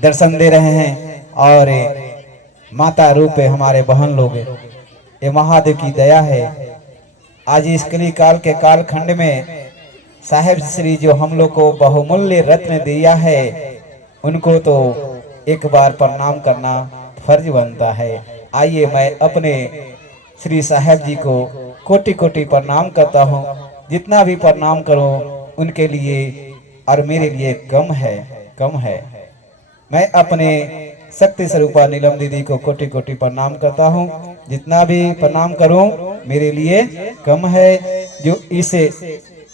दर्शन दे रहे हैं। और माता रूप है हमारे बहन लोग, ये महादेव की दया है। आज इस कली काल के कालखंड में साहेब श्री जो हम लोग को बहुमूल्य रत्न दिया है, उनको तो एक बार प्रणाम करना फर्ज बनता है। आइए मैं अपने श्री साहेब जी को कोटि कोटि प्रणाम करता हूँ। जितना भी प्रणाम करो उनके लिए और मेरे लिए कम है। मैं अपने शक्ति स्वरूपा नीलम दीदी को कोटि कोटि प्रणाम करता हूँ। जितना भी प्रणाम करूं मेरे लिए कम है। जो इस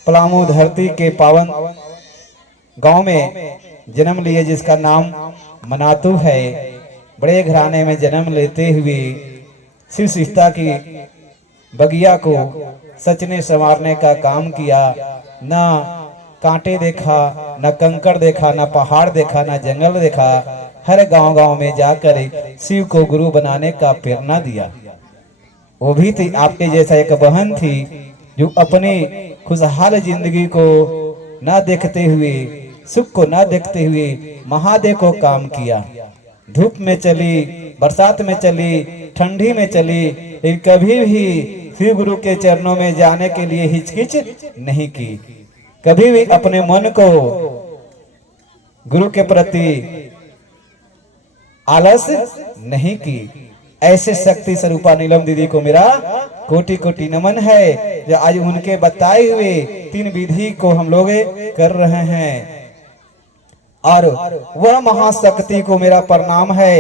पलामू धरती के पावन गांव में जन्म लिए, जिसका नाम मनातू है, बड़े घराने में जन्म लेते हुए शिव सिस्ता की बगिया को सचने संवारने का काम किया। ना कांटे देखा, ना कंकड़ देखा, ना पहाड़ देखा, ना जंगल देखा। हर गांव-गांव में जाकर शिव को गुरु बनाने का प्रेरणा दिया। वो भी थी आपके जैसा एक बहन थी जो अपनी खुशहाल जिंदगी को ना देखते हुए, सुख को ना देखते हुए महादेव को काम किया। धूप में चली, बरसात में चली, ठंडी में चली, लेकिन कभी भी शिव गुरु के चरणों में जाने के लिए हिचकिच नहीं की। कभी भी अपने मन को गुरु के प्रति आलस नहीं की। ऐसे शक्ति स्वरूपा नीलम दीदी को मेरा कोटि कोटि नमन है, जो आज उनके बताए हुए 3 विधि को हम लोग कर रहे हैं। और वह महाशक्ति को मेरा प्रणाम है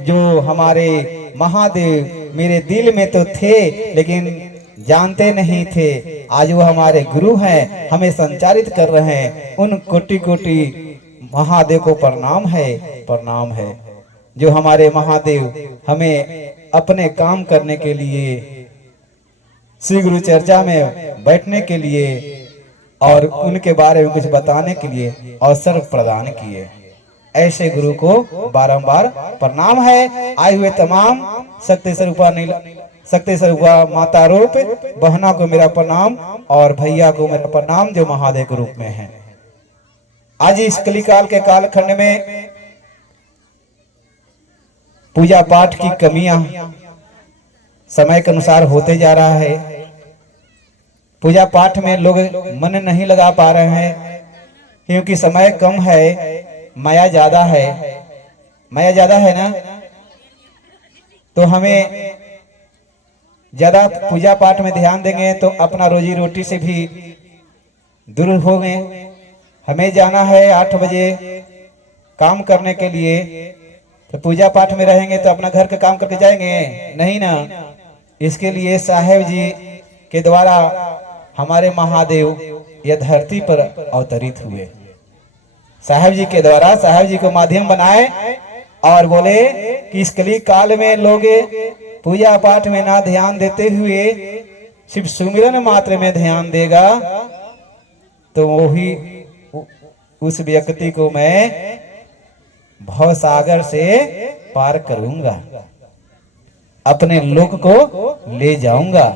जो हमारे महादेव मेरे दिल में तो थे लेकिन जानते नहीं थे। आज वो हमारे गुरु हैं, हमें संचारित कर रहे हैं। उन कोटि कोटि महादेव को प्रणाम है जो हमारे महादेव हमें अपने काम करने के लिए, श्री गुरु चर्चा में बैठने के लिए और उनके बारे में कुछ बताने के लिए अवसर प्रदान किए। ऐसे गुरु को बारंबार प्रणाम है। आए हुए तमाम शक्ति स्वरूपा माता रूप बहना को मेरा प्रणाम और भैया को मेरा प्रणाम जो महादेव के रूप में है। आज इस कलिकाल के कालखंड में पूजा पाठ की कमियां समय के अनुसार होते जा रहा है। पूजा पाठ में लोग मन नहीं लगा पा रहे हैं क्योंकि समय कम है, माया ज्यादा है ना। तो हमें ज्यादा पूजा पाठ में ध्यान देंगे तो अपना रोजी रोटी से भी दूर हो गए। हमें जाना है 8 बजे काम करने के लिए, तो पूजा पाठ में रहेंगे तो अपना घर का काम करके जाएंगे नहीं ना। इसके लिए साहेब जी के द्वारा हमारे महादेव यह धरती पर अवतरित हुए। साहेब जी के द्वारा साहेब जी को माध्यम बनाए और बोले कि इस कली काल में लोग पूजा पाठ में ना ध्यान देते हुए सिर्फ सुमिरन मात्र में ध्यान देगा तो वही उस व्यक्ति को मैं भव सागर से पार करूंगा, अपने लोक को ले जाऊंगा,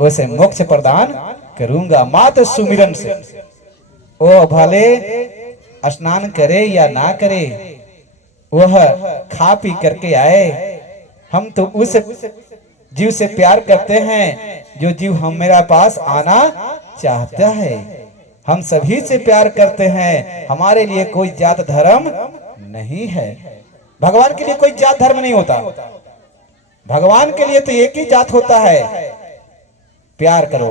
उसे मोक्ष प्रदान करूंगा मात्र सुमिरन से। वो भले स्नान करे या ना करे, वह खा पी करके आए। हम तो उस जीव से प्यार करते हैं जो जीव हम मेरा पास आना चाहता है। हम सभी से प्यार करते हैं। हमारे लिए कोई जात धर्म नहीं है। भगवान के लिए कोई जात धर्म नहीं होता। भगवान के लिए तो एक ही जात होता है, प्यार करो,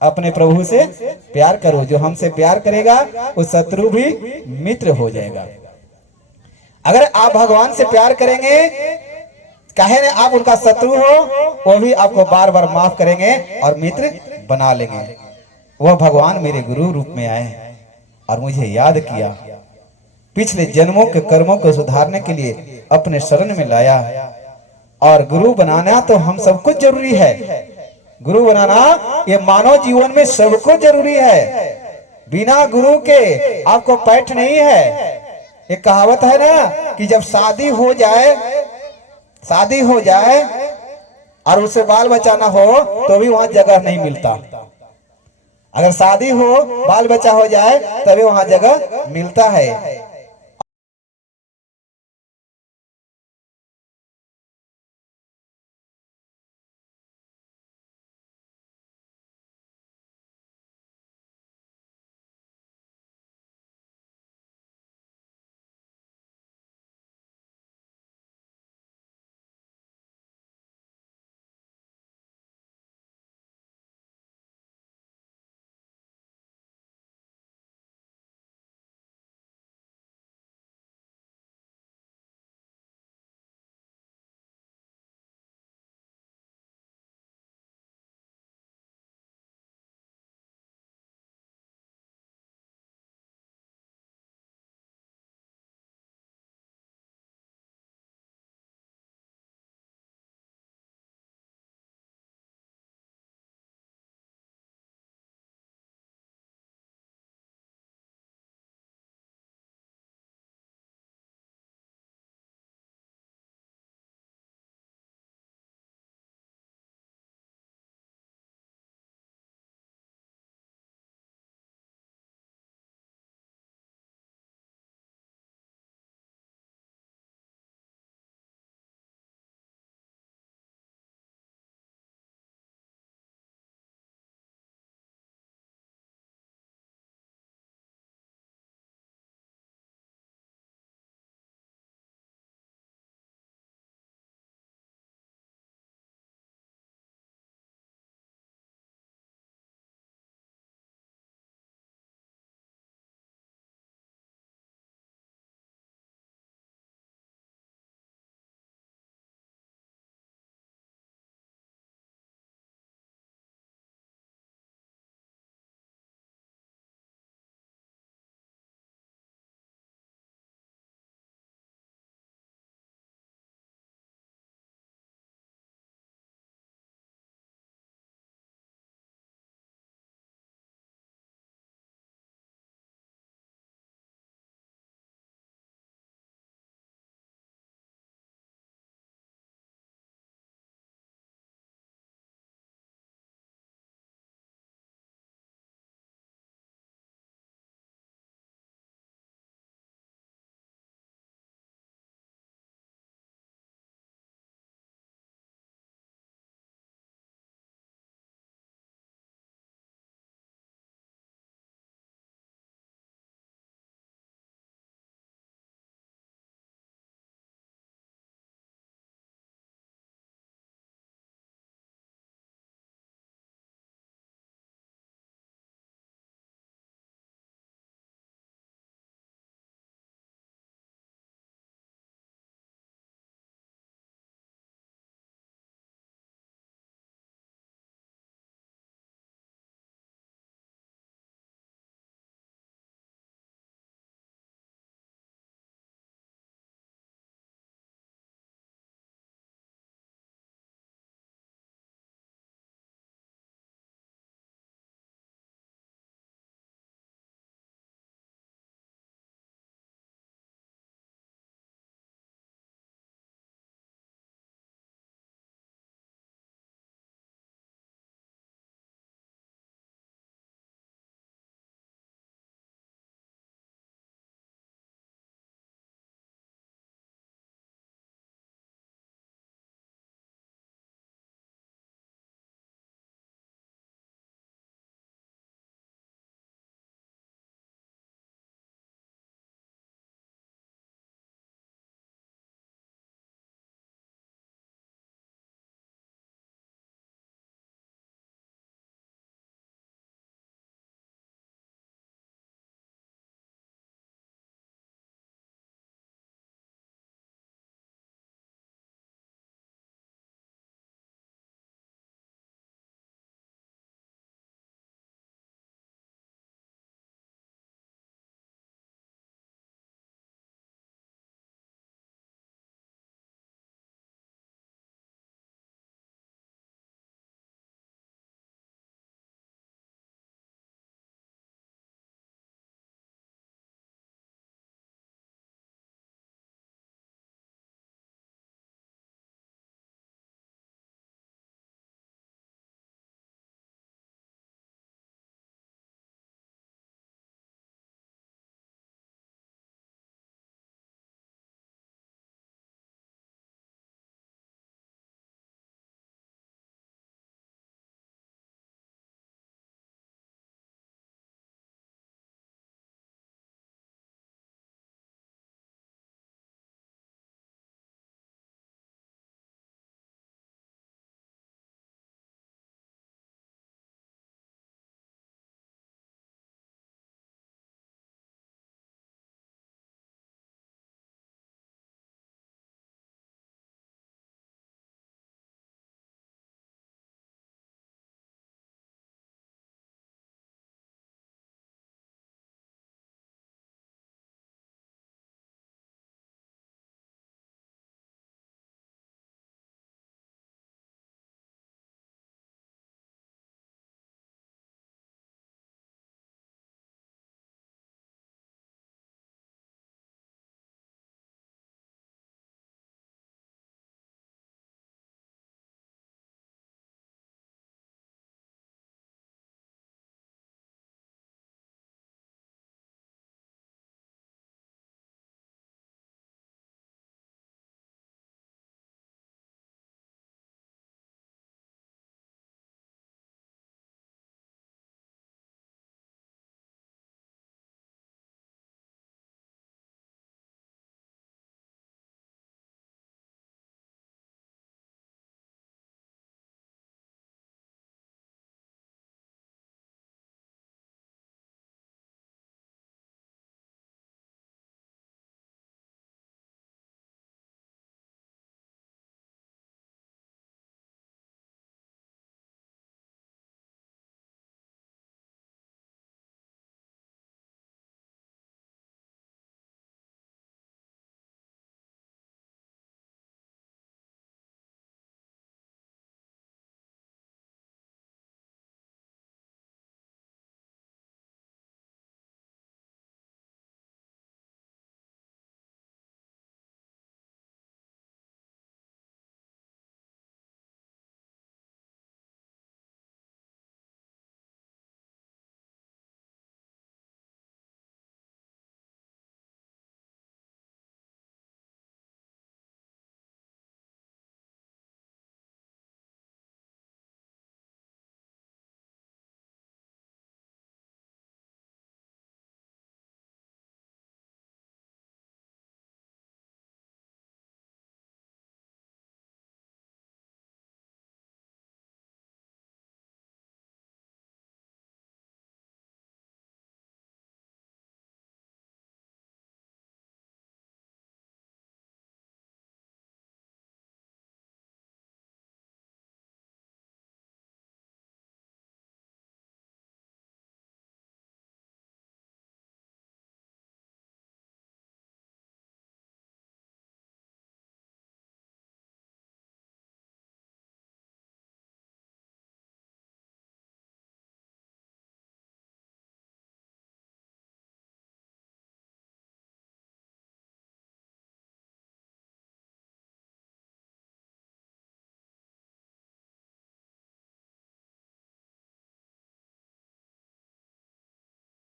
अपने प्रभु से प्यार करो। जो हमसे प्यार करेगा वो शत्रु भी मित्र हो जाएगा। अगर आप भगवान से प्यार करेंगे, काहे ने आप उनका शत्रु हो, वो भी आपको बार बार माफ करेंगे और मित्र बना लेंगे। वह भगवान मेरे गुरु रूप में आए और मुझे याद किया, पिछले जन्मों के कर्मों को सुधारने के लिए अपने शरण में लाया। और गुरु बनाना तो हम सबको जरूरी है। गुरु बनाना ये मानव जीवन में सबको जरूरी है। बिना गुरु के आपको पैठ नहीं है। एक कहावत है ना कि जब शादी हो जाए और उसे बाल बच्चा ना हो तो भी वहां जगह नहीं मिलता। अगर शादी हो, बाल बच्चा हो जाए तभी वहां जगह मिलता है।